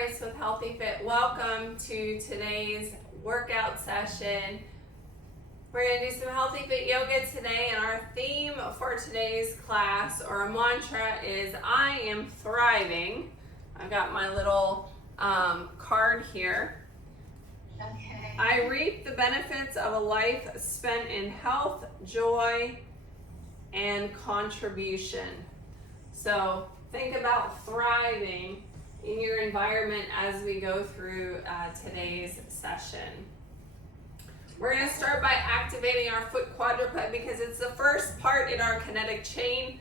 Price with Healthy Fit. Welcome to today's workout session. We're going to do some Healthy Fit yoga today, and our theme for today's class, or a mantra, is I am thriving. I've got my little card here. Okay. I reap the benefits of a life spent in health, joy, and contribution. So think about thriving in your environment as we go through today's session. We're going to start by activating our foot quadruped because it's the first part in our kinetic chain.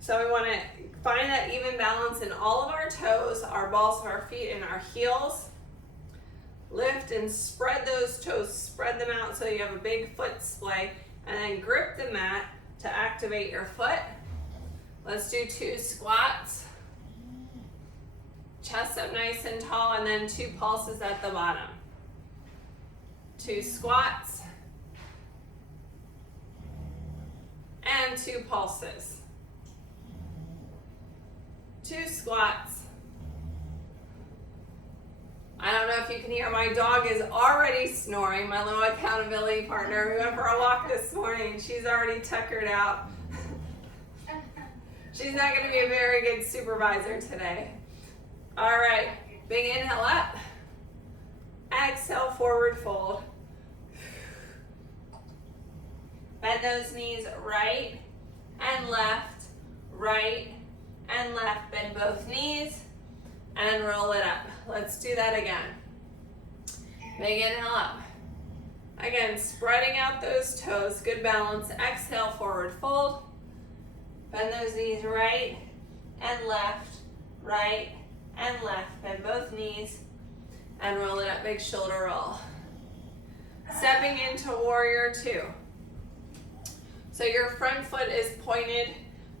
So we want to find that even balance in all of our toes, our balls of our feet, and our heels. Lift and spread those toes, spread them out so you have a big foot splay, and then grip the mat to activate your foot. Let's do 2 squats. Chest up nice and tall, and then 2 pulses at the bottom. 2 squats. And 2 pulses. 2 squats. I don't know if you can hear, my dog is already snoring, my little accountability partner. We went for a walk this morning and she's already tuckered out. She's not going to be a very good supervisor today. All right, big inhale up. Exhale, forward fold. Bend those knees right and left, right and left. Bend both knees and roll it up. Let's do that again. Big inhale up. Again, spreading out those toes, good balance. Exhale, forward fold. Bend those knees right and left, right and left. Bend both knees and roll it up, big shoulder roll. Stepping into warrior 2. So your front foot is pointed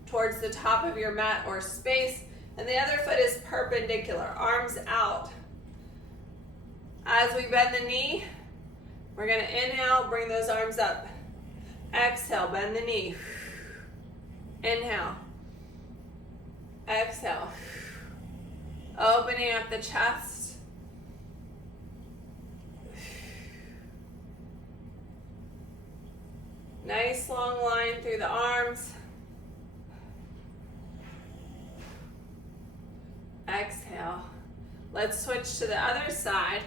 towards the top of your mat or space, and the other foot is perpendicular, arms out. As we bend the knee, we're going to inhale, bring those arms up. Exhale, bend the knee. Inhale. Exhale. Opening up the chest. Nice long line through the arms. Exhale. Let's switch to the other side.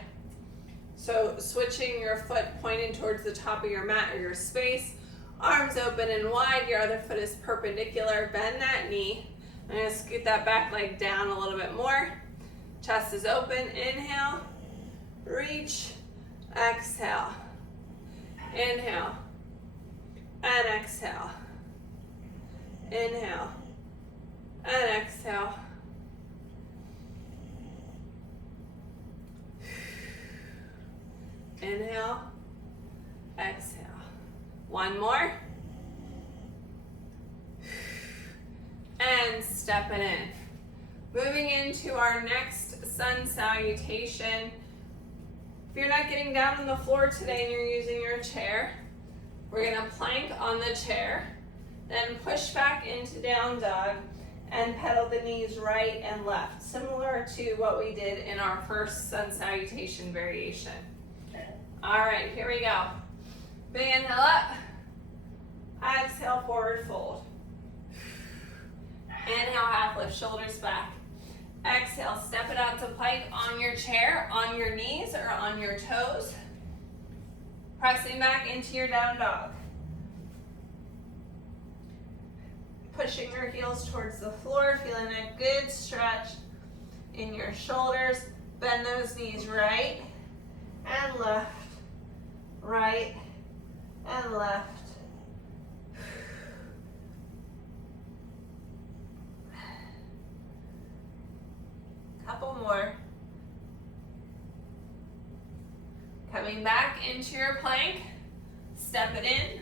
So switching your foot pointed towards the top of your mat or your space. Arms open and wide. Your other foot is perpendicular. Bend that knee. I'm going to scoot that back leg down a little bit more. Chest is open. Inhale. Reach. Exhale. Inhale. And exhale. Inhale. And exhale. Inhale. Exhale. One more. And stepping in. Moving into our next sun salutation. If you're not getting down on the floor today and you're using your chair, we're going to plank on the chair, then push back into down dog and pedal the knees right and left, similar to what we did in our first sun salutation variation. All right, here we go. Big inhale up. Exhale, forward fold. Inhale, half lift, shoulders back. Exhale, step it out to plank on your chair, on your knees, or on your toes. Pressing back into your down dog. Pushing your heels towards the floor, feeling a good stretch in your shoulders. Bend those knees right and left, right and left. Couple more. Coming back into your plank, step it in,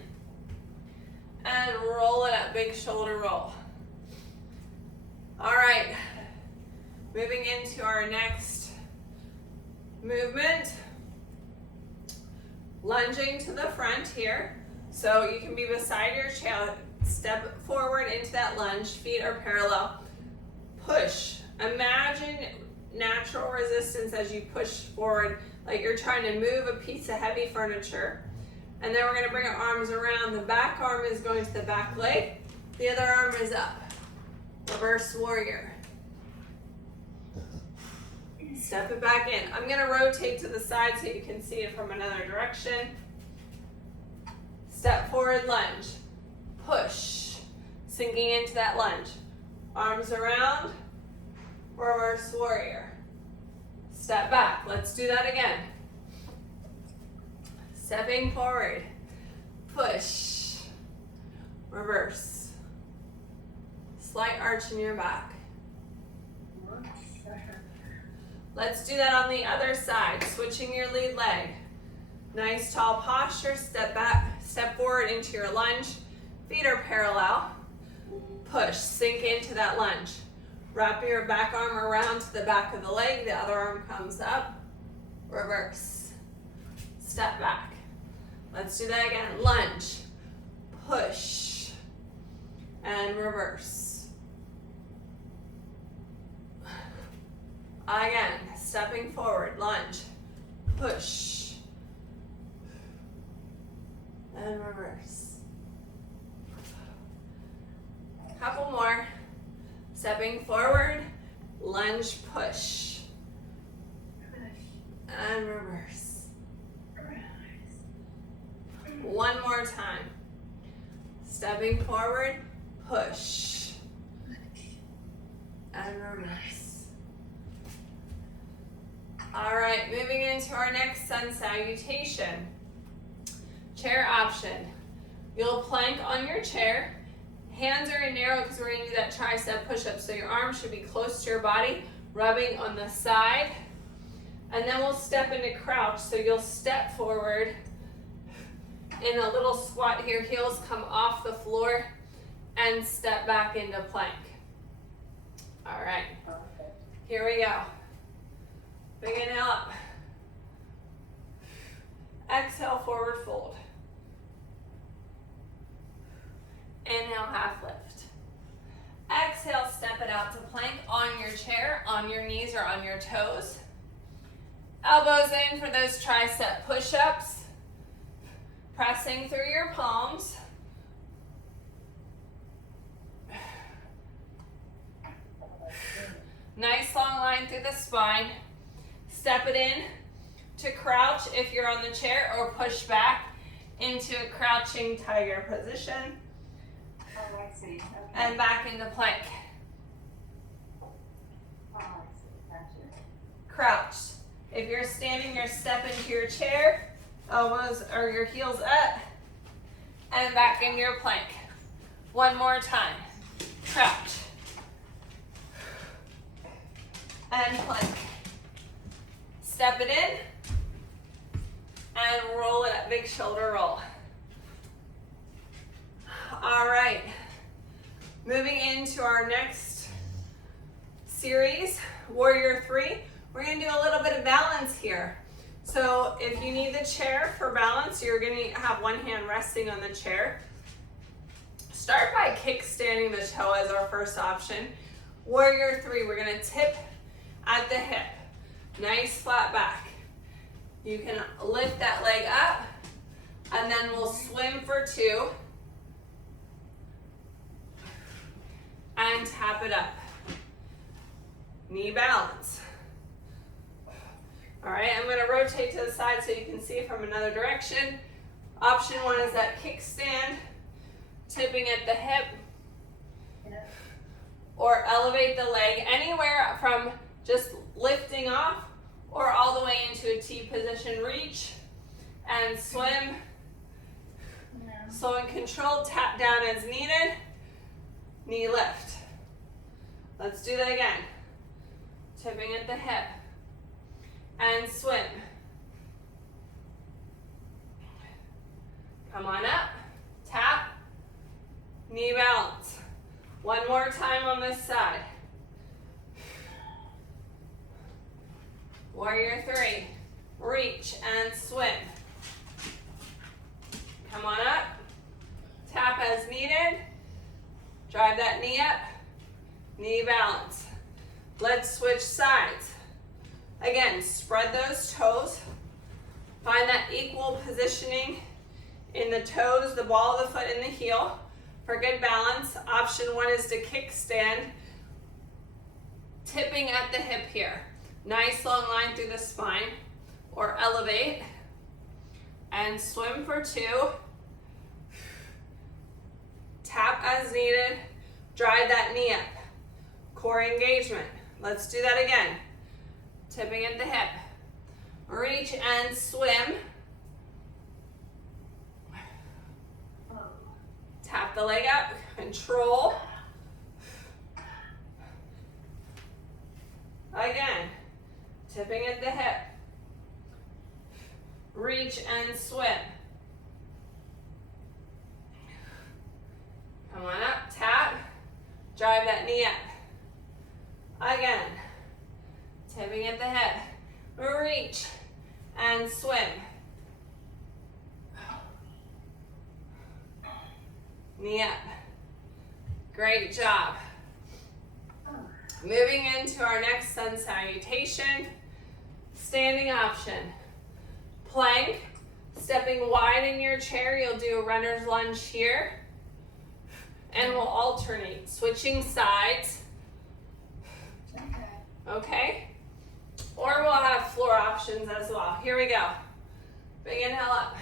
and roll it up, big shoulder roll. All right, moving into our next movement. Lunging to the front here. So you can be beside your chair, step forward into that lunge, feet are parallel. Push. Imagine natural resistance as you push forward, like you're trying to move a piece of heavy furniture. And then we're going to bring our arms around. The back arm is going to the back leg. The other arm is up. Reverse warrior. Step it back in. I'm going to rotate to the side so you can see it from another direction. Step forward, lunge. Push. Sinking into that lunge. Arms around. Reverse warrior. Step back. Let's do that again. Stepping forward. Push. Reverse. Slight arch in your back. Let's do that on the other side, switching your lead leg. Nice tall posture, step back, step forward into your lunge. Feet are parallel. Push, sink into that lunge. Wrap your back arm around to the back of the leg, the other arm comes up. Reverse. Step back. Let's do that again. Lunge, push, and reverse. Again, stepping forward, lunge, push, and reverse. Couple more. Stepping forward, lunge, push, and reverse. One more time. Stepping forward, push, and reverse. All right, moving into our next sun salutation. Chair option. You'll plank on your chair. Hands are in narrow because we're going to do that tricep push-up. So your arms should be close to your body, rubbing on the side. And then we'll step into crouch. So you'll step forward in a little squat here. Heels come off the floor and step back into plank. All right, here we go. Big inhale up. Exhale, forward fold. Inhale, half lift. Exhale, step it out to plank on your chair, on your knees or on your toes. Elbows in for those tricep push-ups. Pressing through your palms. Nice long line through the spine. Step it in to crouch if you're on the chair, or push back into a crouching tiger position. Oh, I see. Okay. And back into plank. Oh, I see. Gotcha. Crouched. If you're standing, you're step into your chair, elbows or your heels up, and back into your plank. One more time. Crouch. And plank. Step it in and roll it up, big shoulder roll. All right, moving into our next series, Warrior 3. We're gonna do a little bit of balance here. So if you need the chair for balance, you're gonna have one hand resting on the chair. Start by kickstanding the toe as our first option. Warrior 3, we're gonna tip at the hip. Nice flat back. You can lift that leg up, and then we'll swim for 2. And tap it up. Knee balance. All right, I'm gonna rotate to the side so you can see from another direction. Option 1 is that kickstand, tipping at the hip, or elevate the leg anywhere from just lifting off or all the way into a T position. Reach and swim. Slow and controlled, tap down as needed. Knee lift. Let's do that again. Tipping at the hip and swim. Come on up, tap, knee balance. One more time on this side. Warrior 3, reach and swim. Come on up, tap as needed. Drive that knee up, knee balance. Let's switch sides. Again, spread those toes. Find that equal positioning in the toes, the ball of the foot, and the heel for good balance. Option 1 is to kickstand, tipping at the hip here. Nice long line through the spine, or elevate and swim for 2. Tap as needed, drive that knee up. Core engagement. Let's do that again. Tipping at the hip. Reach and swim. Tap the leg up, control. Again, tipping at the hip. Reach and swim. Come on up, tap. Drive that knee up. Again, tipping at the hip. Reach and swim. Knee up. Great job. Moving into our next sun salutation. Standing option. Plank. Stepping wide in your chair, you'll do a runner's lunge here. And we'll alternate, switching sides. Okay? Or we'll have floor options as well. Here we go. Big inhale up.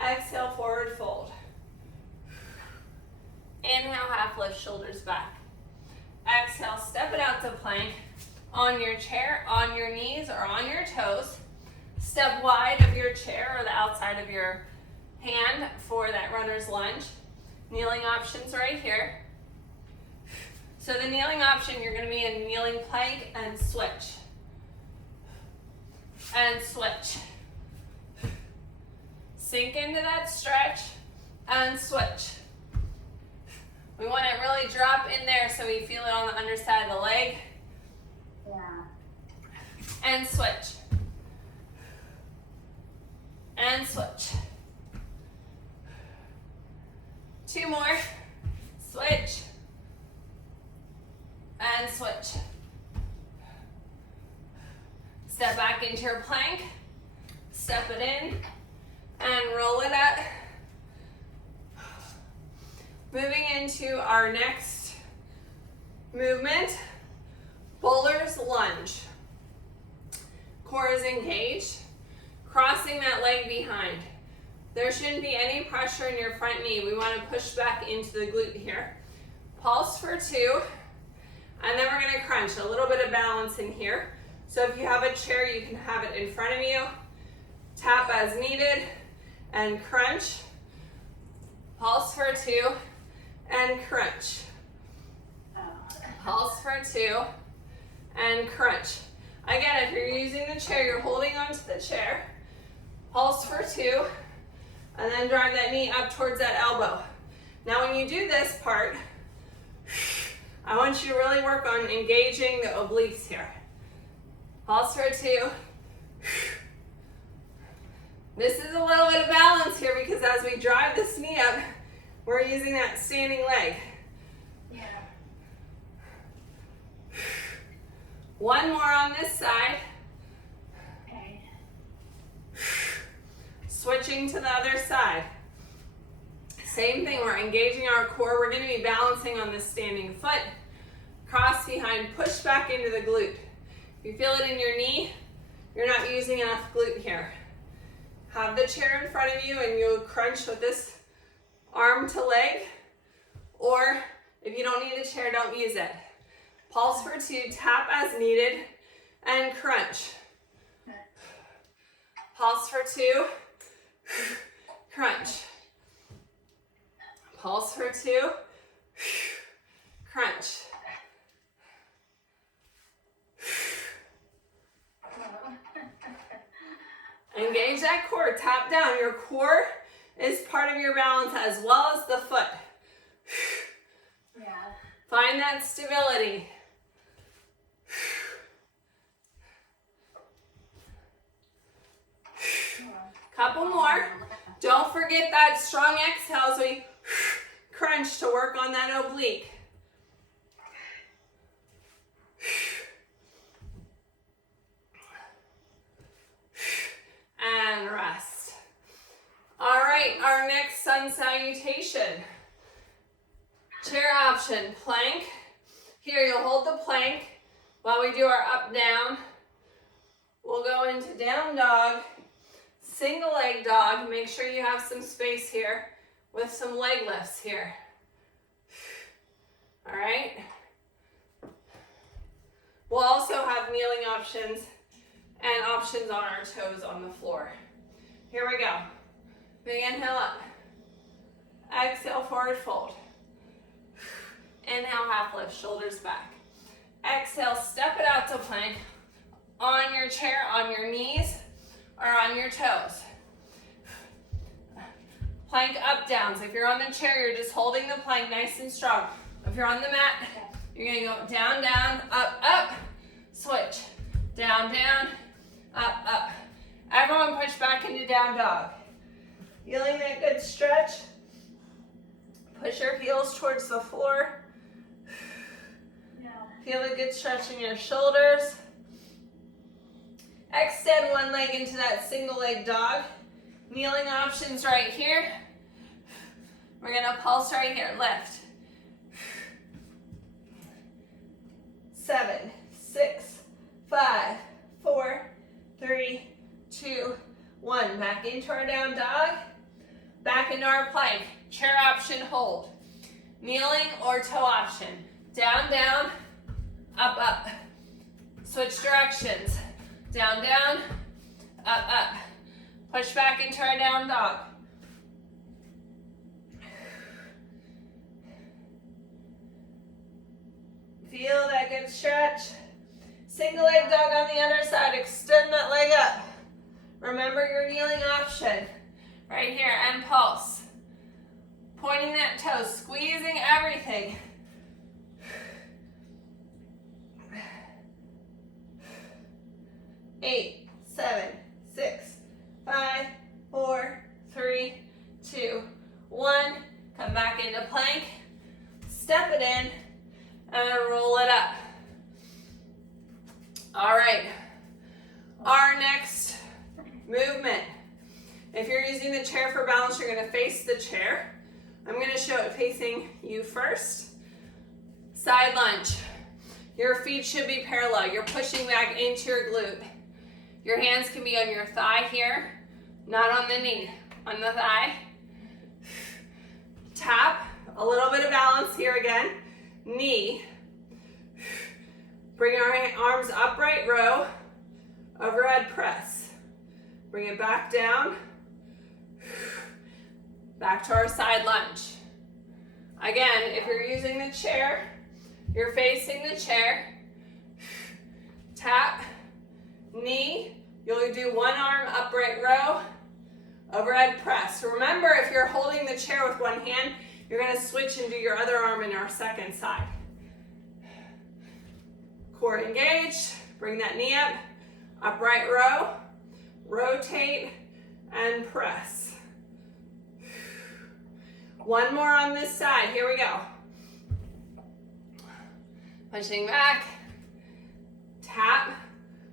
Exhale, forward fold. Inhale, half lift, shoulders back. Exhale, step it out to plank on your chair, on your knees, or on your toes. Step wide of your chair or the outside of your hand for that runner's lunge. Kneeling options right here. So the kneeling option, you're going to be in kneeling plank and switch. And switch. Sink into that stretch and switch. We want to really drop in there so we feel it on the underside of the leg. Yeah. And switch. And switch. 2 more. Switch. And switch. Step back into your plank. Step it in. And roll it up. Moving into our next movement, bowler's lunge. Core is engaged, crossing that leg behind. There shouldn't be any pressure in your front knee. We want to push back into the glute here. Pulse for 2, and then we're going to crunch. A little bit of balance in here. So if you have a chair, you can have it in front of you. Tap as needed, and crunch. Pulse for 2, and crunch. Pulse for 2, and crunch. Again, if you're using the chair, you're holding onto the chair. Pulse for 2, and then drive that knee up towards that elbow. Now when you do this part, I want you to really work on engaging the obliques here. Pulse for 2. This is a little bit of balance here because as we drive this knee up, we're using that standing leg. Yeah. 1 more on this side. Okay. Switching to the other side. Same thing, we're engaging our core. We're going to be balancing on this standing foot. Cross behind, push back into the glute. If you feel it in your knee, you're not using enough glute here. Have the chair in front of you and you'll crunch with this arm to leg. Or if you don't need a chair, don't use it. Pulse for 2, tap as needed, and crunch. Pulse for 2, crunch. Pulse for 2, crunch. Engage that core, tap down. Your core is part of your balance as well as the foot. Yeah. Find that stability. Couple more. Don't forget that strong exhale as we crunch to work on that oblique. and rest. All right, our next sun salutation. Chair option, plank. Here, you'll hold the plank while we do our up, down. We'll go into down dog, single leg dog. Make sure you have some space here with some leg lifts here. All right. We'll also have kneeling options and options on our toes on the floor. Here we go. Big inhale up. Exhale, forward fold. Inhale, half lift, shoulders back. Exhale, step it out to plank on your chair, on your knees, or on your toes. Plank up downs. If you're on the chair, you're just holding the plank nice and strong. If you're on the mat, you're gonna go down, down, up, up, switch. Down, down, up, up. Everyone push back into down dog. Feeling that good stretch. Push your heels towards the floor. Feel a good stretch in your shoulders. Extend one leg into that single leg dog. Kneeling options right here. We're gonna pulse right here, lift. 7, 6, 5, 4, 3, 2, 1. Back into our down dog. Back into our plank. Chair option, hold. Kneeling or toe option. Down, down, up, up. Switch directions. Down, down, up, up. Push back into our down dog. Feel that good stretch. Single leg dog on the other side. Extend that leg up. Remember your kneeling option. Right here, and pulse. Pointing that toe, squeezing everything. Eight, 7, 6, 5, 4, 3, 2, 1. Come back into plank. Step it in and roll it up. All right. Our next movement. If you're using the chair for balance, you're going to face the chair. I'm going to show it facing you first. Side lunge. Your feet should be parallel. You're pushing back into your glute. Your hands can be on your thigh here, not on the knee, on the thigh. Tap, a little bit of balance here again. Knee. Bring our arms upright, row, overhead press. Bring it back down. Back to our side lunge. Again, if you're using the chair, you're facing the chair. Tap, knee. You'll do one arm upright row, overhead press. Remember, if you're holding the chair with one hand, you're going to switch and do your other arm in our second side. Core engaged. Bring that knee up. Upright row. Rotate and press. One more on this side. Here we go. Pushing back. Tap.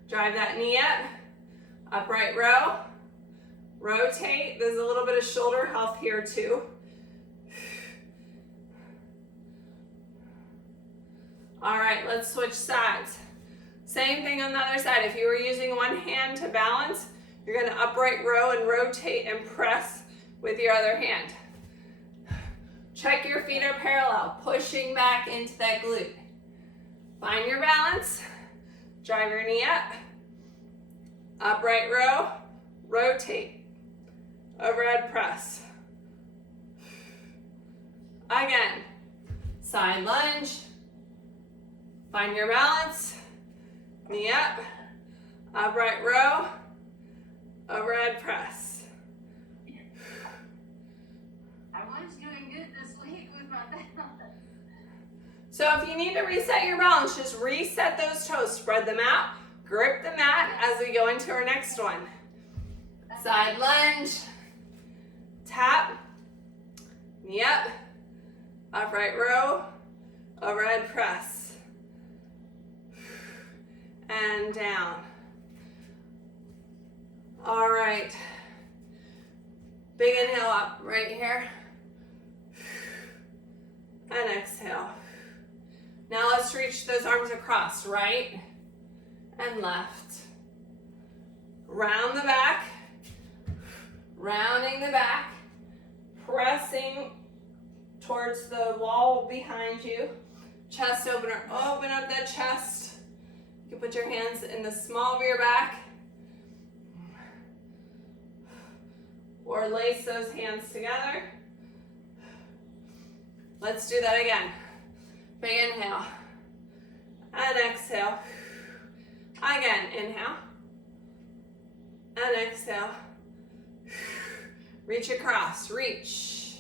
Drive that knee up. Upright row. Rotate. There's a little bit of shoulder health here too. All right, let's switch sides. Same thing on the other side. If you were using one hand to balance, you're going to upright row and rotate and press with your other hand. Check your feet are parallel, pushing back into that glute. Find your balance. Drive your knee up. Upright row, rotate. Overhead press. Again, side lunge. Find your balance. Knee up. Upright row. Overhead press. I was doing good this week with my balance. So if you need to reset your balance, just reset those toes. Spread them out. Grip the mat as we go into our next one. Side lunge. Tap. Knee up. Upright row. Overhead press. And down. All right. Big inhale up right here. And exhale. Now let's reach those arms across, right and left. Round the back, rounding the back, pressing towards the wall behind you. Chest opener, open up that chest. You can put your hands in the small of your back or lace those hands together. Let's do that again. Big inhale and exhale. Again, inhale and exhale. Reach across, reach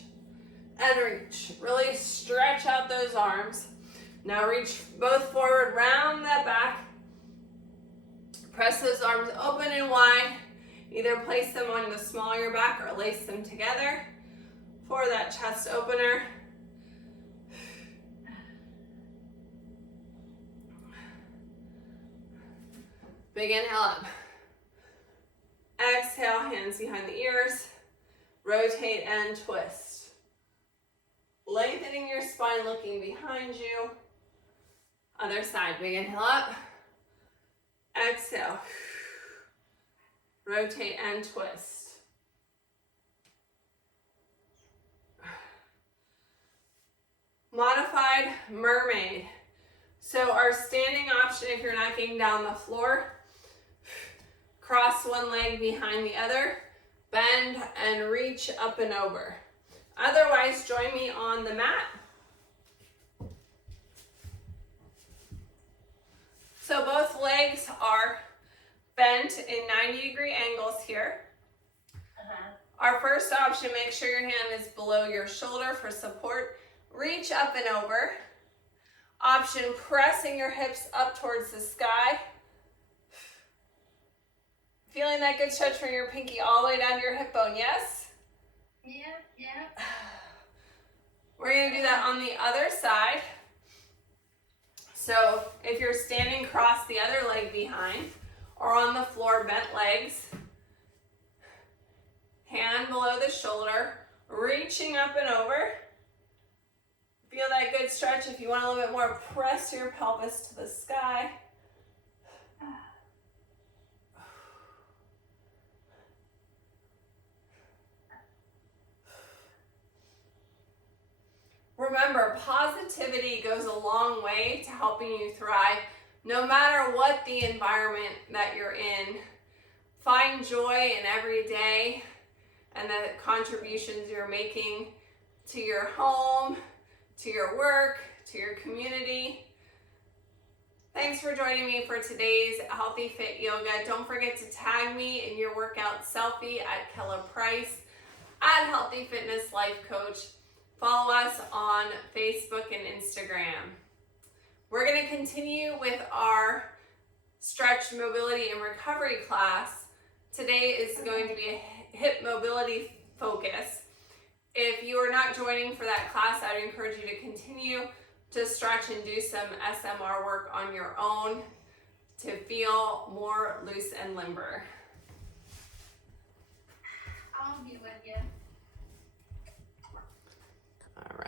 and reach. Really stretch out those arms. Now reach both forward, round that back. Press those arms open and wide. Either place them on the small of your back or lace them together for that chest opener. Big inhale up. Exhale, hands behind the ears. Rotate and twist. Lengthening your spine, looking behind you. Other side, big inhale up. Exhale. Rotate and twist. Modified mermaid. So our standing option, if you're not getting down the floor, cross one leg behind the other, bend and reach up and over. Otherwise, join me on the mat. So both legs are bent in 90-degree angles here. Our first option, make sure your hand is below your shoulder for support. Reach up and over. Option, pressing your hips up towards the sky. Feeling that good stretch from your pinky all the way down to your hip bone, yes? Yep. We're going to do that on the other side. So if you're standing cross the other leg behind or on the floor, bent legs, hand below the shoulder, reaching up and over. Feel that good stretch. If you want a little bit more, press your pelvis to the sky. Remember, positivity goes a long way to helping you thrive, no matter what the environment that you're in. Find joy in every day and the contributions you're making to your home, to your work, to your community. Thanks for joining me for today's Healthy Fit Yoga. Don't forget to tag me in your workout selfie at Kella Price, at Healthy Fitness Life Coach. Follow us on Facebook and Instagram. We're going to continue with our stretch, mobility, and recovery class. Today is going to be a hip mobility focus. If you are not joining for that class, I would encourage you to continue to stretch and do some SMR work on your own to feel more loose and limber. I'll be with you.